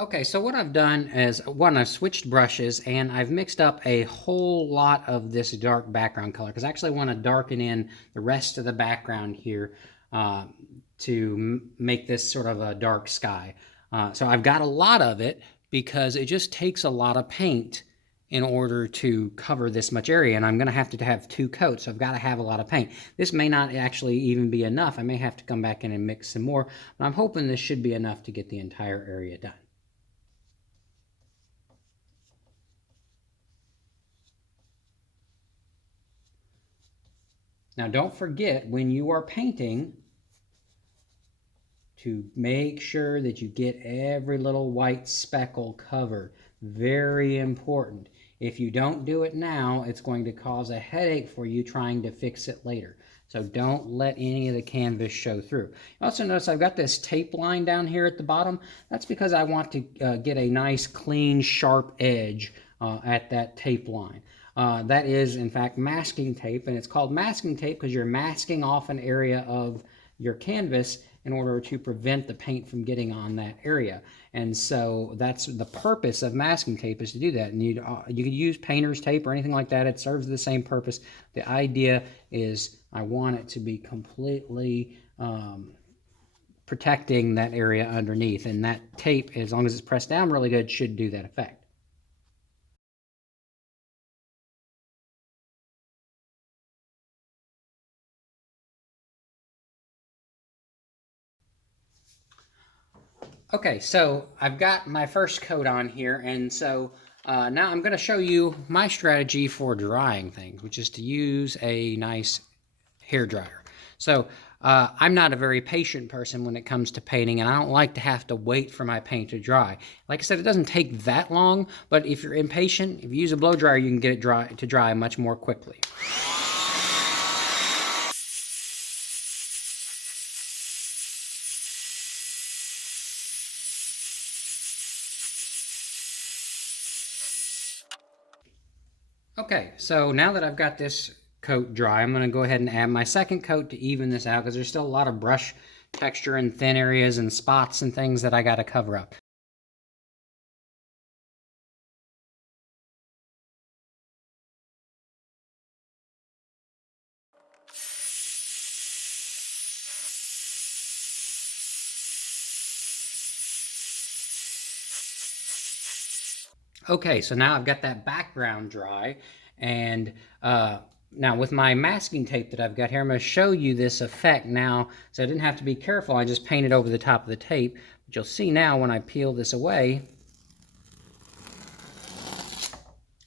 Okay, so what I've done is, one, I've switched brushes and I've mixed up a whole lot of this dark background color because I actually want to darken in the rest of the background here uh, to make this sort of a dark sky. So I've got a lot of it because it just takes a lot of paint in order to cover this much area, and I'm going to have two coats, so I've got to have a lot of paint. This may not actually even be enough. I may have to come back in and mix some more, but I'm hoping this should be enough to get the entire area done. Now, don't forget when you are painting to make sure that you get every little white speckle covered. Very important. If you don't do it now, it's going to cause a headache for you trying to fix it later. So don't let any of the canvas show through. You also notice I've got this tape line down here at the bottom. That's because I want to get a nice, clean, sharp edge at that tape line. That is, in fact, masking tape, and it's called masking tape because you're masking off an area of your canvas in order to prevent the paint from getting on that area. And so that's the purpose of masking tape, is to do that. And you could use painter's tape or anything like that. It serves the same purpose. The idea is I want it to be completely protecting that area underneath. And that tape, as long as it's pressed down really good, should do that effect. Okay, so I've got my first coat on here, and so now I'm going to show you my strategy for drying things, which is to use a nice hair dryer. So I'm not a very patient person when it comes to painting, and I don't like to have to wait for my paint to dry. Like I said, it doesn't take that long, but if you're impatient, if you use a blow dryer, you can get it to dry much more quickly. Okay, so now that I've got this coat dry, I'm going to go ahead and add my second coat to even this out because there's still a lot of brush texture and thin areas and spots and things that I got to cover up. Okay, so now I've got that background dry, and now with my masking tape that I've got here, I'm going to show you this effect now. So I didn't have to be careful. I just painted over the top of the tape. But you'll see now when I peel this away,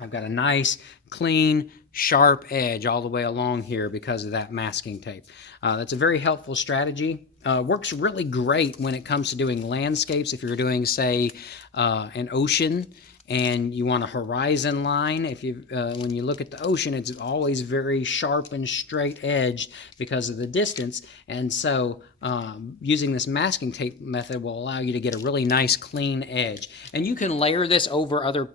I've got a nice, clean, sharp edge all the way along here because of that masking tape. That's a very helpful strategy. Works really great when it comes to doing landscapes. If you're doing, say, an ocean and you want a horizon line, when you look at the ocean, it's always very sharp and straight edged because of the distance. And so using this masking tape method will allow you to get a really nice clean edge. And you can layer this over other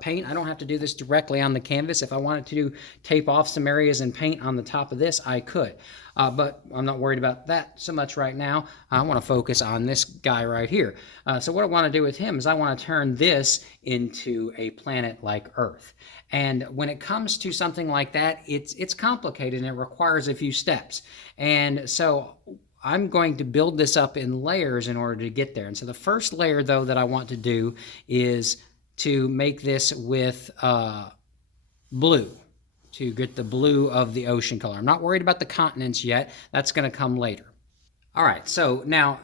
paint. I don't have to do this directly on the canvas. If I wanted to tape off some areas and paint on the top of this, I could. But I'm not worried about that so much right now. I want to focus on this guy right here. So what I want to do with him is I want to turn this into a planet like Earth. And when it comes to something like that, it's complicated and it requires a few steps. And so I'm going to build this up in layers in order to get there. And so the first layer, though, that I want to do is to make this with blue, to get the blue of the ocean color. I'm not worried about the continents yet. That's going to come later. All right, so now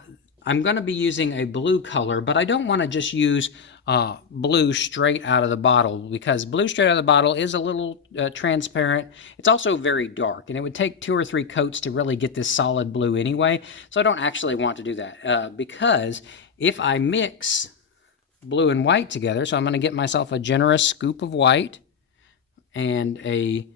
I'm going to be using a blue color, but I don't want to just use blue straight out of the bottle because blue straight out of the bottle is a little transparent. It's also very dark, and it would take 2 or 3 coats to really get this solid blue anyway. So I don't actually want to do that because if I mix blue and white together, so I'm going to get myself a generous scoop of white and a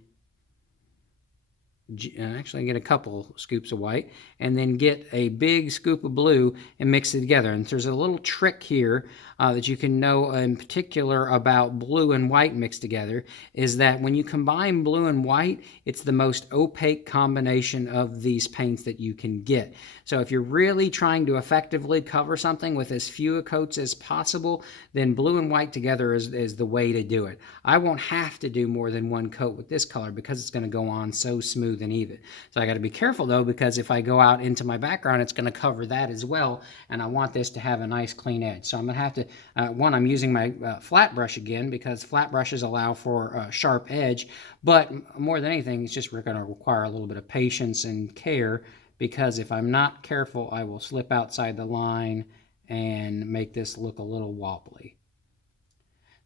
actually get a couple scoops of white, and then get a big scoop of blue and mix it together. And there's a little trick here that you can know in particular about blue and white mixed together, is that when you combine blue and white, it's the most opaque combination of these paints that you can get. So if you're really trying to effectively cover something with as few coats as possible, then blue and white together is the way to do it. I won't have to do more than one coat with this color because it's going to go on so smooth and even. So I got to be careful though, because if I go out into my background, it's going to cover that as well, and I want this to have a nice clean edge. So I'm going to have to, I'm using my flat brush again, because flat brushes allow for a sharp edge, but more than anything, it's just going to require a little bit of patience and care, because if I'm not careful, I will slip outside the line and make this look a little wobbly.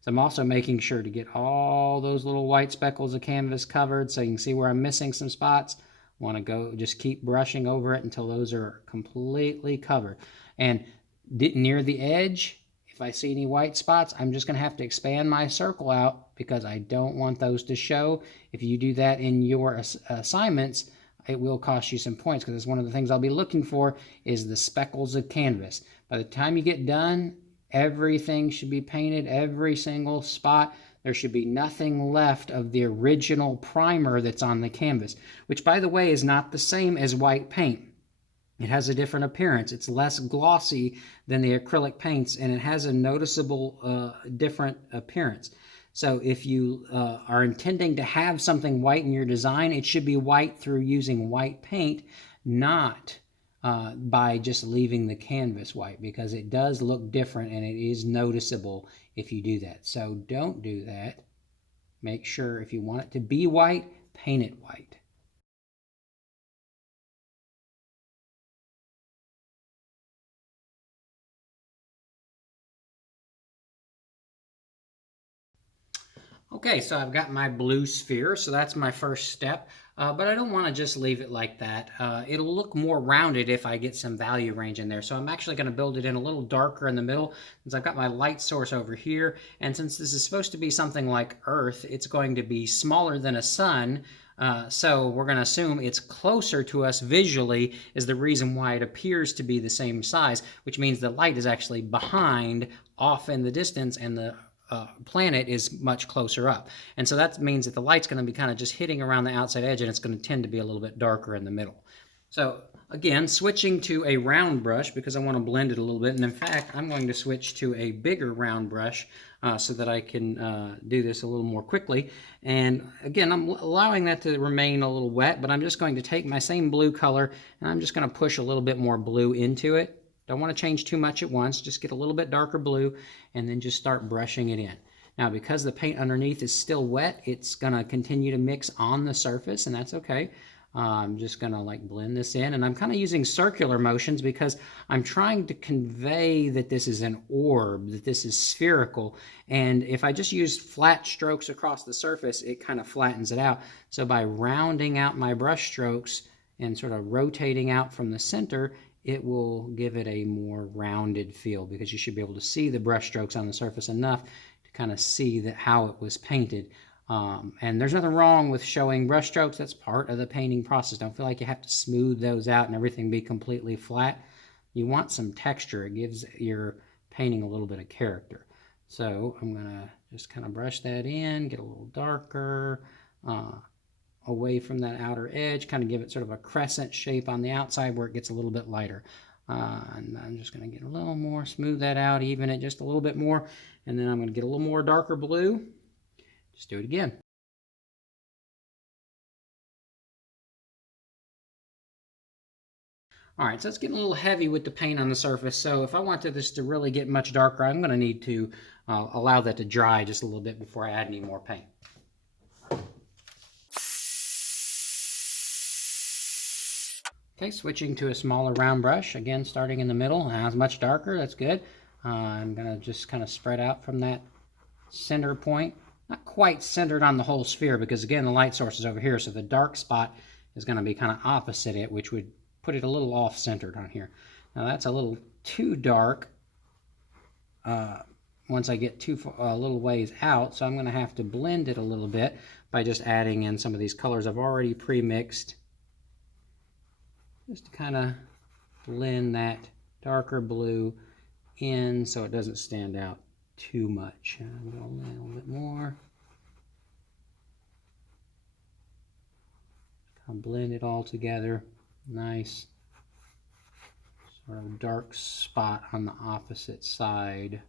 So I'm also making sure to get all those little white speckles of canvas covered, so you can see where I'm missing some spots. Want to go just keep brushing over it until those are completely covered. And near the edge, if I see any white spots, I'm just going to have to expand my circle out, because I don't want those to show. If you do that in your assignments, it will cost you some points, because it's one of the things I'll be looking for is the speckles of canvas. By the time you get done, everything should be painted, every single spot. There should be nothing left of the original primer that's on the canvas, which, by the way, is not the same as white paint. It has a different appearance. It's less glossy than the acrylic paints, and it has a noticeable different appearance. So if you are intending to have something white in your design, it should be white through using white paint, not by just leaving the canvas white, because it does look different and it is noticeable if you do that. So don't do that. Make sure if you want it to be white, paint it white. Okay, so I've got my blue sphere, so that's my first step, but I don't want to just leave it like that. It'll look more rounded if I get some value range in there, so I'm actually going to build it in a little darker in the middle, since I've got my light source over here, and since this is supposed to be something like Earth, it's going to be smaller than a sun, so we're going to assume it's closer to us visually is the reason why it appears to be the same size, which means the light is actually behind, off in the distance, and the planet is much closer up. And so that means that the light's going to be kind of just hitting around the outside edge, and it's going to tend to be a little bit darker in the middle. So again, switching to a round brush because I want to blend it a little bit. And in fact, I'm going to switch to a bigger round brush so that I can do this a little more quickly. And again, I'm allowing that to remain a little wet, but I'm just going to take my same blue color and I'm just going to push a little bit more blue into it. Don't want to change too much at once. Just get a little bit darker blue and then just start brushing it in. Now, because the paint underneath is still wet, it's going to continue to mix on the surface, and that's okay. I'm just going to like blend this in, and I'm kind of using circular motions because I'm trying to convey that this is an orb, that this is spherical. And if I just use flat strokes across the surface, it kind of flattens it out. So by rounding out my brush strokes and sort of rotating out from the center, it will give it a more rounded feel because you should be able to see the brush strokes on the surface enough to kind of see that how it was painted. And there's nothing wrong with showing brush strokes. That's part of the painting process. Don't feel like you have to smooth those out and everything be completely flat. You want some texture. It gives your painting a little bit of character. So I'm going to just kind of brush that in, get a little darker, away from that outer edge, kind of give it sort of a crescent shape on the outside where it gets a little bit lighter. And I'm just going to get a little more, smooth that out, even it just a little bit more, and then I'm going to get a little more darker blue. Just do it again. All right, so it's getting a little heavy with the paint on the surface, so if I wanted this to really get much darker, I'm going to need to allow that to dry just a little bit before I add any more paint. Okay, switching to a smaller round brush, again starting in the middle. Now it's much darker, that's good. I'm going to just kind of spread out from that center point. Not quite centered on the whole sphere because again the light source is over here, so the dark spot is going to be kind of opposite it, which would put it a little off-centered on here. Now that's a little too dark once I get a little ways out, so I'm going to have to blend it a little bit by just adding in some of these colors I've already pre-mixed just to kind of blend that darker blue in so it doesn't stand out too much. I'm going to blend a little bit more. I'll blend it all together. Nice sort of dark spot on the opposite side.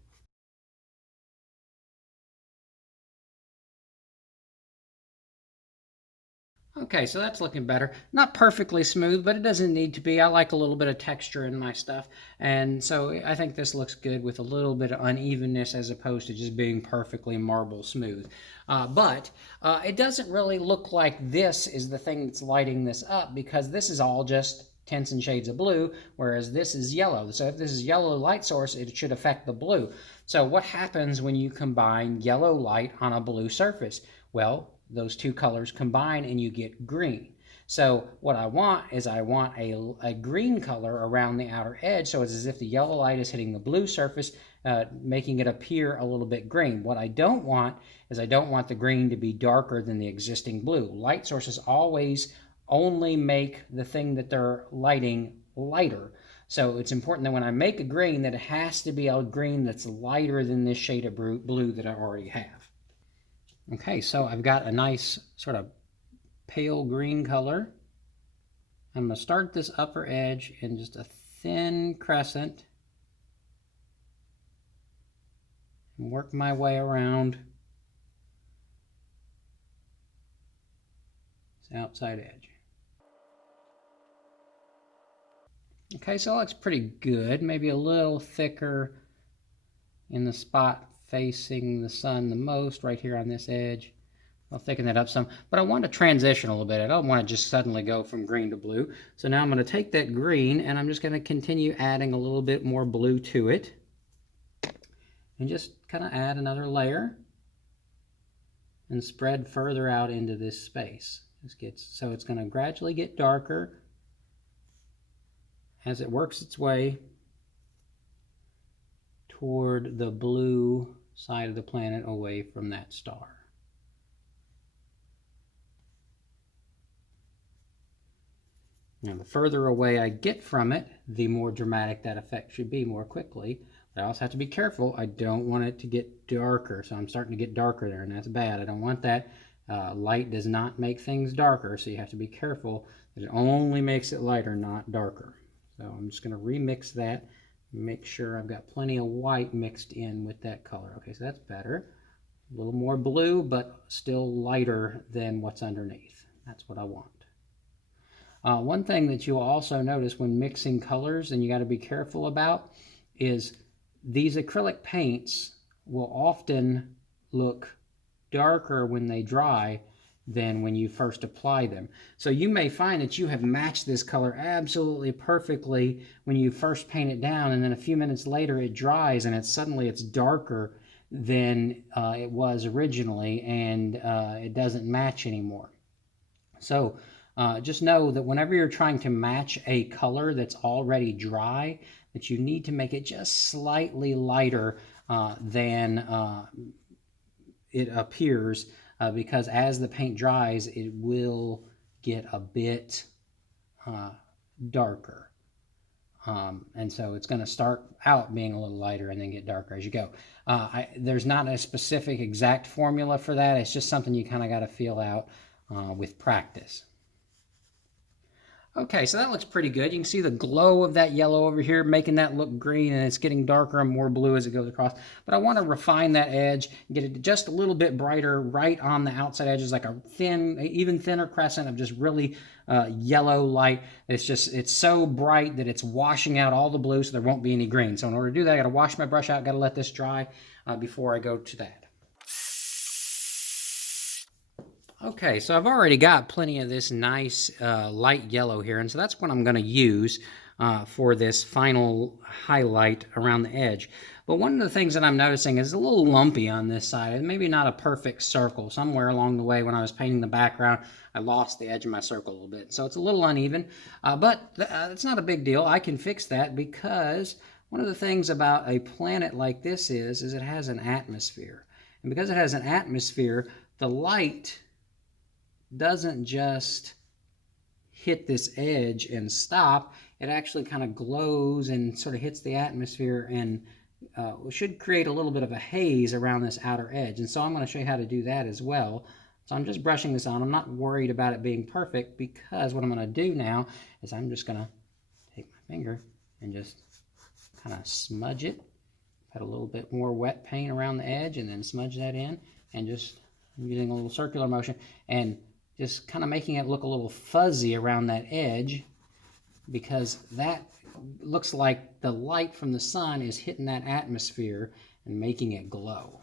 Okay, so that's looking better. Not perfectly smooth, but it doesn't need to be. I like a little bit of texture in my stuff. And so I think this looks good with a little bit of unevenness as opposed to just being perfectly marble smooth. But it doesn't really look like this is the thing that's lighting this up, because this is all just tints and shades of blue, whereas this is yellow. So if this is yellow light source, it should affect the blue. So what happens when you combine yellow light on a blue surface? Well, those two colors combine and you get green. So what I want is I want a green color around the outer edge, so it's as if the yellow light is hitting the blue surface, making it appear a little bit green. What I don't want is I don't want the green to be darker than the existing blue. Light sources always only make the thing that they're lighting lighter. So it's important that when I make a green, that it has to be a green that's lighter than this shade of blue that I already have. Okay, so I've got a nice sort of pale green color. I'm going to start this upper edge in just a thin crescent and work my way around this outside edge. Okay, so it looks pretty good. Maybe a little thicker in the spot facing the sun the most, right here on this edge. I'll thicken that up some, but I want to transition a little bit. I don't want to just suddenly go from green to blue. So now I'm going to take that green and I'm just going to continue adding a little bit more blue to it. And just kind of add another layer and spread further out into this space. So it's going to gradually get darker as it works its way toward the blue side of the planet away from that star. Now, the further away I get from it, the more dramatic that effect should be more quickly. But I also have to be careful. I don't want it to get darker. So I'm starting to get darker there, and that's bad. I don't want that. Light does not make things darker, so you have to be careful that it only makes it lighter, not darker. So I'm just going to remix that. Make sure I've got plenty of white mixed in with that color. Okay, so that's better. A little more blue, but still lighter than what's underneath. That's what I want. One thing that you'll also notice when mixing colors, and you got to be careful about, is these acrylic paints will often look darker when they dry than when you first apply them. So you may find that you have matched this color absolutely perfectly when you first paint it down, and then a few minutes later it dries and suddenly it's darker than it was originally, and it doesn't match anymore. So just know that whenever you're trying to match a color that's already dry, that you need to make it just slightly lighter than it appears, because as the paint dries, it will get a bit darker. And so it's going to start out being a little lighter and then get darker as you go. There's not a specific exact formula for that. It's just something you kind of got to feel out with practice. Okay, so that looks pretty good. You can see the glow of that yellow over here, making that look green, and it's getting darker and more blue as it goes across. But I want to refine that edge, get it just a little bit brighter right on the outside edges, like a thin, even thinner crescent of just really yellow light. It's so bright that it's washing out all the blue, so there won't be any green. So in order to do that, I got to wash my brush out, got to let this dry before I go to that. Okay, so I've already got plenty of this nice light yellow here, and so that's what I'm going to use for this final highlight around the edge. But one of the things that I'm noticing is a little lumpy on this side, maybe not a perfect circle. Somewhere along the way when I was painting the background, I lost the edge of my circle a little bit. So it's a little uneven, but it's not a big deal. I can fix that, because one of the things about a planet like this is it has an atmosphere. And because it has an atmosphere, the light doesn't just hit this edge and stop, it actually kind of glows and sort of hits the atmosphere and should create a little bit of a haze around this outer edge. And so I'm going to show you how to do that as well. So I'm just brushing this on. I'm not worried about it being perfect, because what I'm going to do now is I'm just going to take my finger and just kind of smudge it. Put a little bit more wet paint around the edge and then smudge that in, and just using a little circular motion and just kind of making it look a little fuzzy around that edge, because that looks like the light from the sun is hitting that atmosphere and making it glow.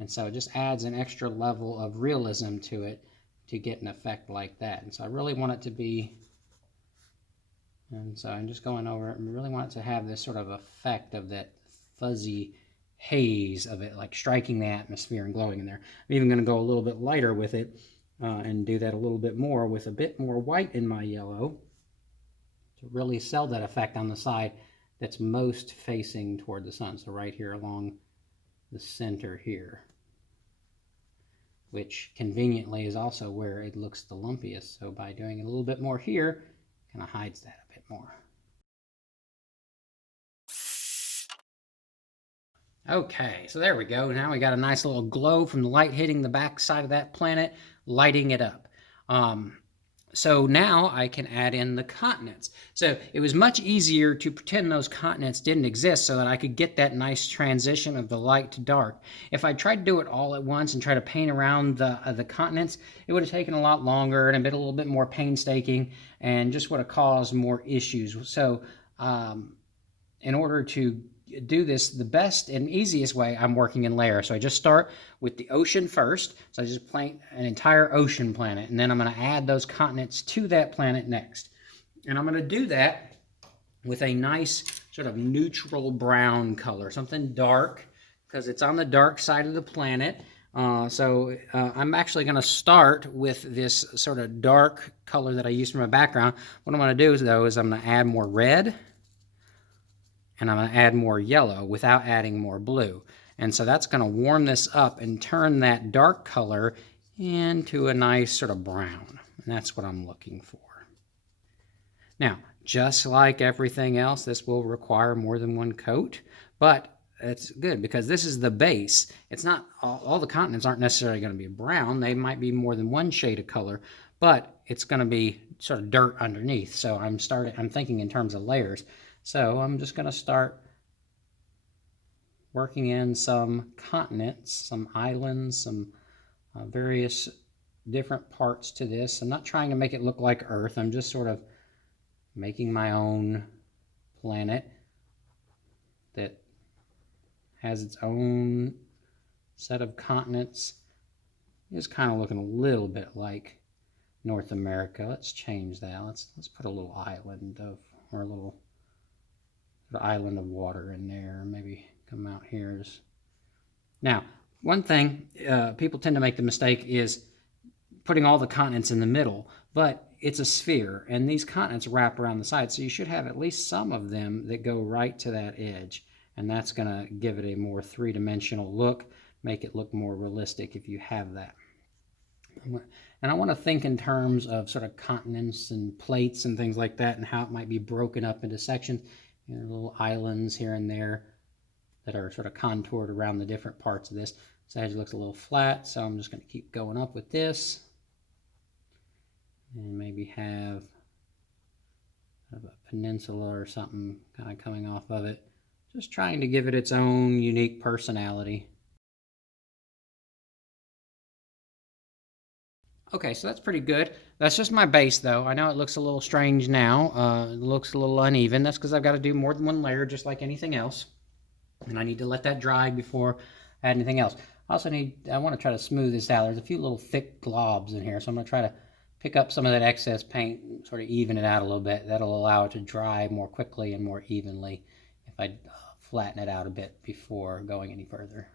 And so it just adds an extra level of realism to it to get an effect like that. And so I really want it to be, and so I'm just going over it, and really want it to have this sort of effect of that fuzzy haze of it, like striking the atmosphere and glowing in there. I'm even going to go a little bit lighter with it and do that a little bit more with a bit more white in my yellow to really sell that effect on the side that's most facing toward the sun. So right here along the center here, which conveniently is also where it looks the lumpiest. So by doing it a little bit more here, kind of hides that a bit more. Okay, so there we go. Now we got a nice little glow from the light hitting the back side of that planet, lighting it up. So now I can add in the continents. So it was much easier to pretend those continents didn't exist so that I could get that nice transition of the light to dark. If I tried to do it all at once and try to paint around the continents, it would have taken a lot longer and been a little bit more painstaking and just would have caused more issues. So in order to do this the best and easiest way, I'm working in layers. So I just start with the ocean first. So I just paint an entire ocean planet, and then I'm going to add those continents to that planet next. And I'm going to do that with a nice sort of neutral brown color, something dark, because it's on the dark side of the planet. I'm actually going to start with this sort of dark color that I used for my background. What I'm going to do is I'm going to add more red, and I'm going to add more yellow without adding more blue. And so that's going to warm this up and turn that dark color into a nice sort of brown. And that's what I'm looking for. Now, just like everything else, this will require more than one coat, but it's good because this is the base. It's not, all the continents aren't necessarily going to be brown. They might be more than one shade of color, but it's going to be sort of dirt underneath. So I'm thinking in terms of layers. So I'm just going to start working in some continents, some islands, some various different parts to this. I'm not trying to make it look like Earth. I'm just sort of making my own planet that has its own set of continents. It's kind of looking a little bit like North America. Let's change that. Let's put a little island or a little island of water in there. Maybe come out here. Now, one thing people tend to make the mistake is putting all the continents in the middle, but it's a sphere, and these continents wrap around the side, so you should have at least some of them that go right to that edge, and that's going to give it a more three-dimensional look, make it look more realistic if you have that. And I want to think in terms of sort of continents and plates and things like that, and how it might be broken up into sections. Little islands here and there that are sort of contoured around the different parts of this. This edge looks a little flat, so I'm just going to keep going up with this. And maybe have a peninsula or something kind of coming off of it. Just trying to give it its own unique personality. Okay, so that's pretty good. That's just my base, though. I know it looks a little strange now. It looks a little uneven. That's because I've got to do more than one layer, just like anything else. And I need to let that dry before I add anything else. I want to try to smooth this out. There's a few little thick globs in here, so I'm going to try to pick up some of that excess paint and sort of even it out a little bit. That'll allow it to dry more quickly and more evenly if I flatten it out a bit before going any further.